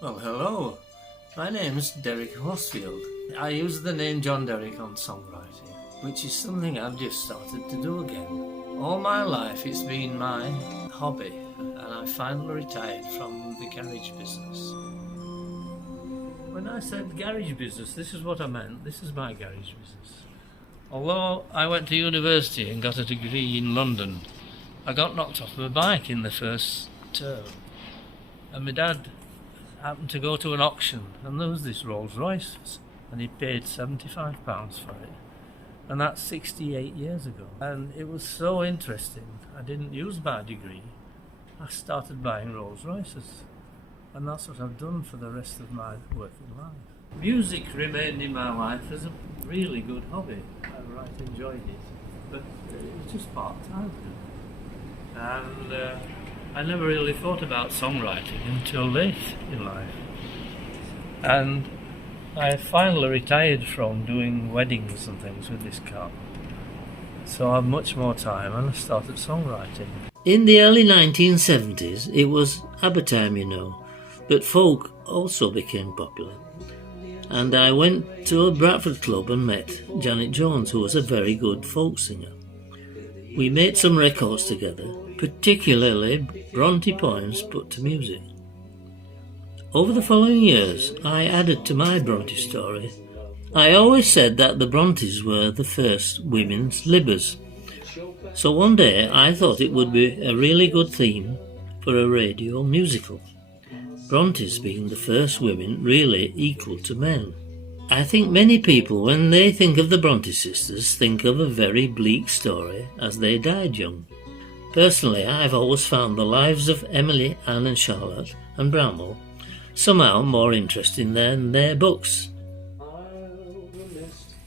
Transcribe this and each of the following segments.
Well, hello. My name's Derek Horsfield. I use the name John Derek on songwriting, which is something I've just started to do again. All my life it's been my hobby, and I finally retired from the garage business. When I said garage business, this is what I meant. This is my garage business. Although I went to university and got a degree in London, I got knocked off my bike in the first term. And my dad happened to go to an auction, and there was this Rolls Royce, and he paid £75 for it. And that's 68 years ago. And it was so interesting. I didn't use my degree. I started buying Rolls Royces. And that's what I've done for the rest of my working life. Music remained in my life as a really good hobby. I right enjoyed it. But it was just part-time. And I never really thought about songwriting until late in life. And I finally retired from doing weddings and things with this car. So I have much more time and I started songwriting. In the early 1970s, it was ABBA time, you know, but folk also became popular. And I went to a Bradford club and met Janet Jones, who was a very good folk singer. We made some records together, particularly Bronte poems put to music. Over the following years, I added to my Bronte story. I always said that the Brontes were the first women's libbers. So one day I thought it would be a really good theme for a radio musical. Brontes being the first women really equal to men. I think many people, when they think of the Bronte sisters, think of a very bleak story as they died young. Personally, I've always found the lives of Emily, Anne and Charlotte and Bramwell somehow more interesting than their books.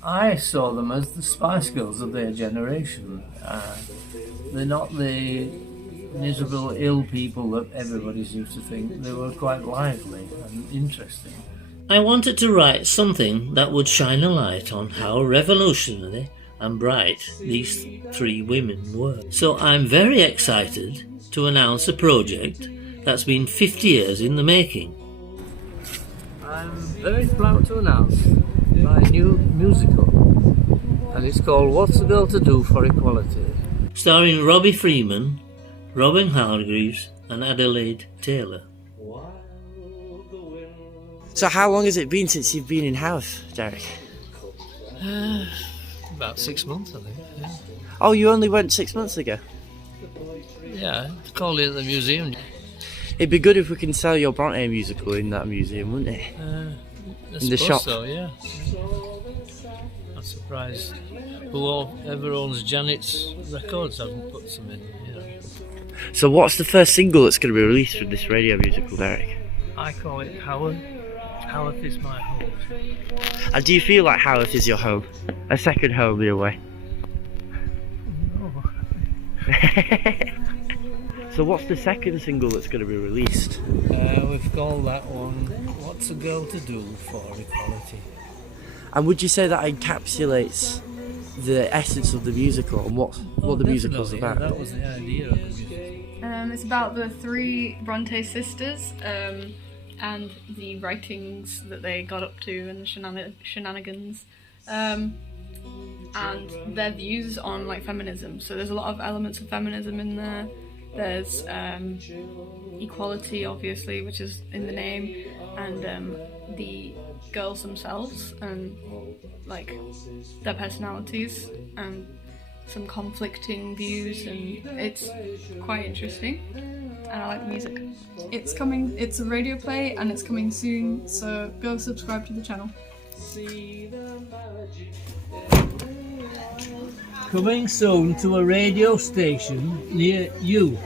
I saw them as the Spice Girls of their generation. They're not the miserable, ill people that everybody's used to think. They were quite lively and interesting. I wanted to write something that would shine a light on how revolutionary and bright these three women were. So I'm very excited to announce a project that's been 50 years in the making. I'm very proud to announce my new musical, and it's called What's a Girl to Do for Equality, starring Robbie Freeman, Robin Hargreaves and Adelaide Taylor. So how long has it been since you've been in Haworth, Derek? About 6 months, I think. Yeah. Oh, you only went 6 months ago? Yeah, called it the museum. It'd be good if we can sell your Bronte musical in that museum, wouldn't it? In the shop. So, yeah. I'm surprised whoever owns Janet's records hasn't put some in. You know. So what's the first single that's going to be released from this radio musical, Derek? I call it Haworth. Haworth is my home. And do you feel like Haworth is your home? A second home in a way? No. So what's the second single that's going to be released? We've called that one What's a Girl to Do for Equality. And would you say that encapsulates the essence of the musical and what the musical's about? That was the idea of the musical. It's about the three Bronte sisters and the writings that they got up to and the shenanigans and their views on like feminism. So there's a lot of elements of feminism in there. There's equality, obviously, which is in the name, and the girls themselves and like their personalities and some conflicting views, and it's quite interesting and I like the music. It's coming, it's a radio play and it's coming soon, so go subscribe to the channel. Coming soon to a radio station near you.